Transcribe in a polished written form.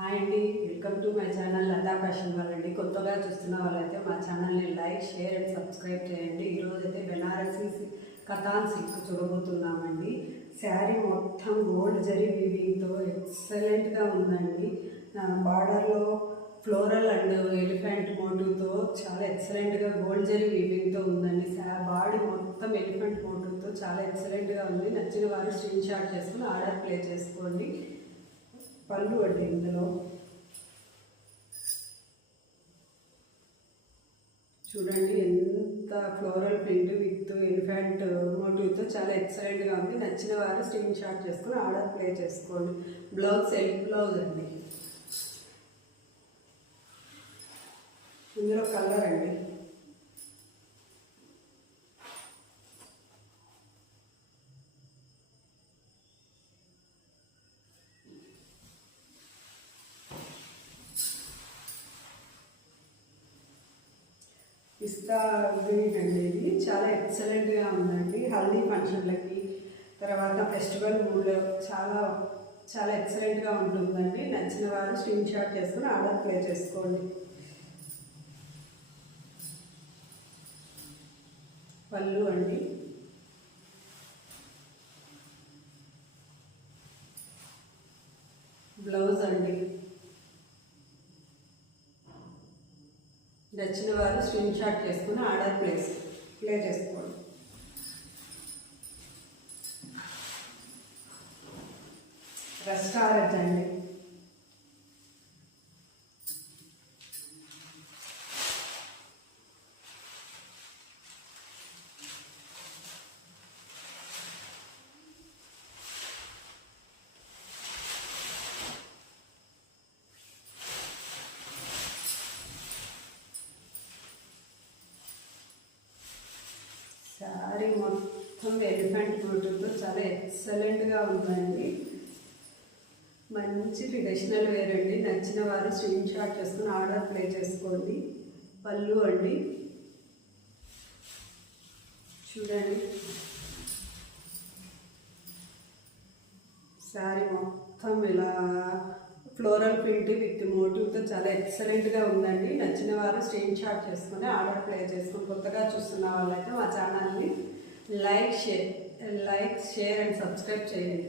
Hi అండి, welcome to my channel Latha fashion వాళ్ళండి. కొత్తగా చూస్తున్న వాళ్ళైతే మా ఛానల్ని లైక్, షేర్ అండ్ సబ్స్క్రైబ్ చేయండి. ఈరోజు అయితే బెనారసీ కథాన్ సిల్క్ చూడబోతున్నామండి. శారీ మొత్తం గోల్డ్ జరీ వీవింగ్తో ఎక్సలెంట్గా ఉందండి. బార్డర్లో ఫ్లోరల్ అండ్ ఎలిఫెంట్ మోటివ్తో చాలా ఎక్సలెంట్గా గోల్డ్ జరీ వీవింగ్తో ఉందండి. బాడీ మొత్తం ఎలిఫెంట్ మోటివ్తో చాలా ఎక్సలెంట్గా ఉంది. నచ్చిన వారు స్క్రీన్ షాట్ చేసుకుని ఆర్డర్ ప్లే చేసుకోండి. పళ్ళు అండి, ఇందులో చూడండి ఎంత ఫ్లోరల్ ప్రింట్ విత్ ఎలిఫెంట్ మోటివ్తో చాలా ఎక్సలెంట్గా ఉంది. నచ్చిన వారు స్క్రీన్ షాట్ చేసుకుని ఆర్డర్ ప్లే చేసుకోండి. బ్లౌజ్ సెల్ఫ్ బ్లౌజ్ అండి. ఇందులో కలర్ అండి, పిస్తా గ్రీన్ అండి. ఇది చాలా ఎక్సలెంట్గా ఉందండి. హల్దీ ఫంక్షన్లకి, తర్వాత ఫెస్టివల్ మూడ్లో చాలా చాలా ఎక్సలెంట్గా ఉంటుందండి. నచ్చిన వారు స్క్రీన్ షాట్ చేసుకుని ఆర్డర్ ప్లే చేసుకోండి. పళ్ళు అండి, బ్లౌజ్ అండి. నచ్చిన వారు స్క్రీన్ షాట్ చేసుకుని ఆర్డర్ ప్లే చేసుకోండి. రెస్టారెంట్ అండి. శారీ మొత్తం ఎలిఫెంట్ మోటివ్తో చాలా ఎక్సలెంట్గా ఉందండి. మంచి ట్రెడిషనల్ వేర్ అండి. నచ్చిన వారు స్క్రీన్ షాట్ చేసుకుని ఆర్డర్ ప్లే చేసుకోండి. పళ్ళు అండి, చూడండి శారీ మొత్తం ఇలా ఫ్లోరల్ ప్రింట్ విత్ మోటివ్తో చాలా ఎక్సలెంట్గా ఉందండి. నచ్చిన వారు స్క్రీన్ షాట్ చేసుకుని ఆర్డర్ ప్లే చేసుకుని కొత్తగా చూస్తున్న వాళ్ళైతే మా ఛానల్ని లైక్, షేర్ అండ్ సబ్స్క్రైబ్ చేయండి.